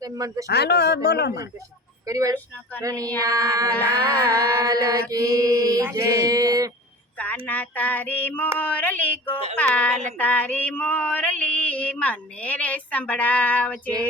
હાલો બોલો માં કનૈયાલાલ કી જય। કાના તારી મોરલી ગોપાલ તારી મોરલી મને રે સંભળાવજે।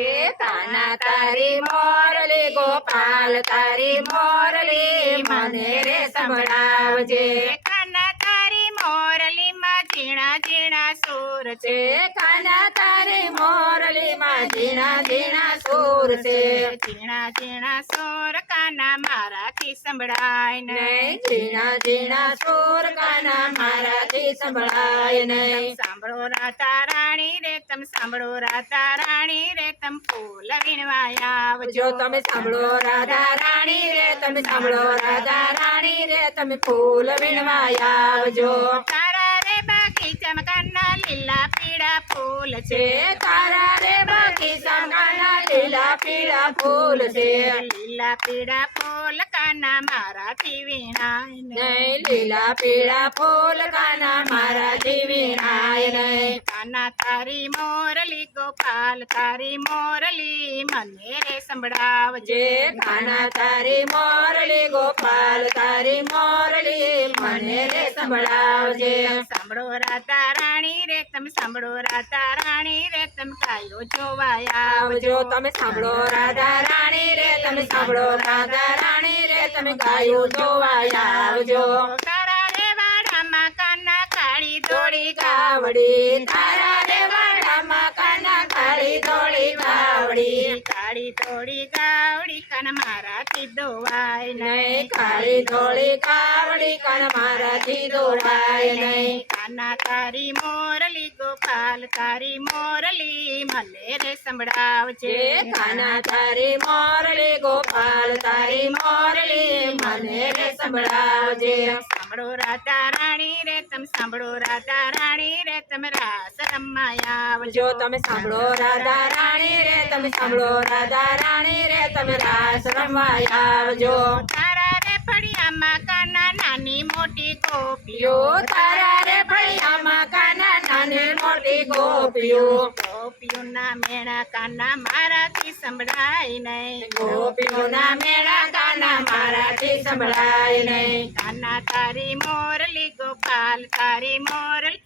કાના તારી મોરલી ગોપાલ તારી મોરલી મને રે સંભળાવજે। કાના તારી મોરલી માં ઝીણા ઝીણા સૂર છે। કાના તારી મોરલી માં ઝીણા ઝીણા સૂર છે। ઝીણા ઝીણા સૂર કાના મારાથી સંભળાય નહીં। ઝીણા ઝીણા સૂર કાના મારાથી સંભળાય નહીં। સાંભળો રાધા રાણી રે તમ સાંભળો રાધા રાણી રે તમ ફૂલ વીણવા આવજો। જો તમે સાંભળો રાધા રાણી રે તમે સાંભળો રાધા રાણી રે તમે ફૂલ વીણવા આવજો। તારા રે બગીચામાં કાના લીલા પીળા ફૂલ છે। તારા રે બગીચામાં કાના લીલા પીળા ફૂલ છે। લીલા પીળા ફૂલ કાના મારાથી વીણાય નહીં લીલા પીળા ફૂલ કાના મારાથી વીણાય નહીં। કાના તારી મોરલી ગોપાલ તારી મોરલી મને રે સંભળાવજે। કાના તારી મોરલી ગોપાલ તારી મોરલી મને રે સંભળાવજે। સાંભળો રાધા રાણી રે તમે સાંભળો રાધા રાણી રે તમે ગાયો જોવા આવજો। તમે સાંભળો રાધા રાણી રે તમે સાંભળો રાધા રાણી રે તમે ગાયો જોવા આવજો। તારા રે વાડામાં કાના કાળી દોડી ગાવડી તારા રે વાડામાં કાના કાળી દોડી ગાવડી કાળી દોડી ગાવડી કાના મારાથી દોવાય નહીં કાળી દોડી ગાવડી કાના મારાથી દોડાય નહીં। કાના તારી મોરલી ગોપાલ તારી મોરલી મને રે સંભળાવજે। કાના તારી મોરલી ગોપાલ તારી મોરલી મને રે સંભળાવજે। સાંભળો રાધા રાણી રે તમે સાંભળો રાધા રાણી રે તમે રાસ રમવા આવજો। તમે સાંભળો રાધા રાણી રે તમે સાંભળો રાધા રાણી રે તમે રાસ રમવા આવજો। તારા રે ફળિયામાં કાના નાની મોટી ગોપીઓ તારા રે ફળિયામાં કાના નાની મોટી ગોપીઓ ગોપીઓના મેળા કાના મારાથી સંભળાય નહીં। ગોપીઓના મેળા કાના મારાથી સંભળાય નહીં। કાના તારી મોરલી ગોપાલ તારી મોરલી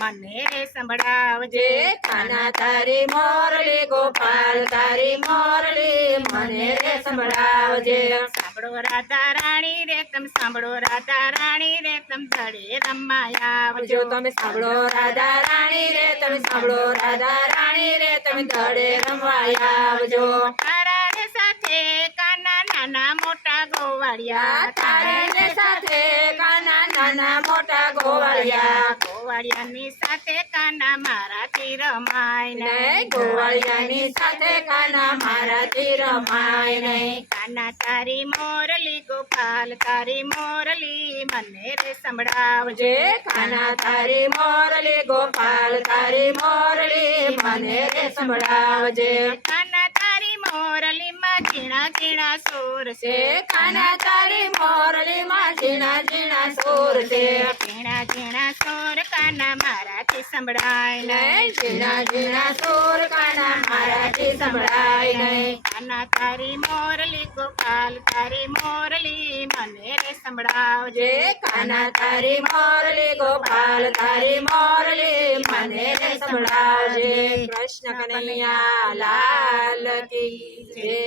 મને રે સંભળાવજે। કાના તારી મોરલી ગોપાલ તારી મોરલી મને રે સંભળાવજે। સાંભળો રાધા રાણી રે તમે સાંભળો રાધા રાણી રે તમે ધડે રમવા આવજો। તમે સાંભળો રાધા રાણી રે તમે સાંભળો રાધા રાણી રે તમે ધડે રમવા આવજો। તારા રે સાથે કાના નાના મોટા ગોવાળિયા તારે સાથે કાના નાના મોટા ગોવાળિયા ગોવાળિયાની સાથે કાના મારાથી રમાય નહીં। ગોવાળિયાની સાથે કાના મારાથી રમાય નહીં। કાના તારી મોરલી ગોપાલ તારી મોરલી મને રે સંભળાવજે। કાના તારી મોરલી ગોપાલ તારી મોરલી મને રે સંભળાવજે। કાના તારી મોરલી માં ઝીણા ઝીણા સૂર છે। કાના તારી મોરલી માં ઝીણા ઝીણા સૂર છે। ઝીણા ઝીણા સૂર કાના મારાથી સંભળાય નહીં। ઝીણા ઝીણા સૂર કાના મારાથી સંભળાય નહીં। કાના તારી મોરલી ગોપાલ તારી મોરલી મને રે સંભળાવજે। કાના તારી મોરલી ગોપાલ તારી મોરલી મને રે સંભળાવજે। કૃષ્ણ કનૈયા લાલ કી જય।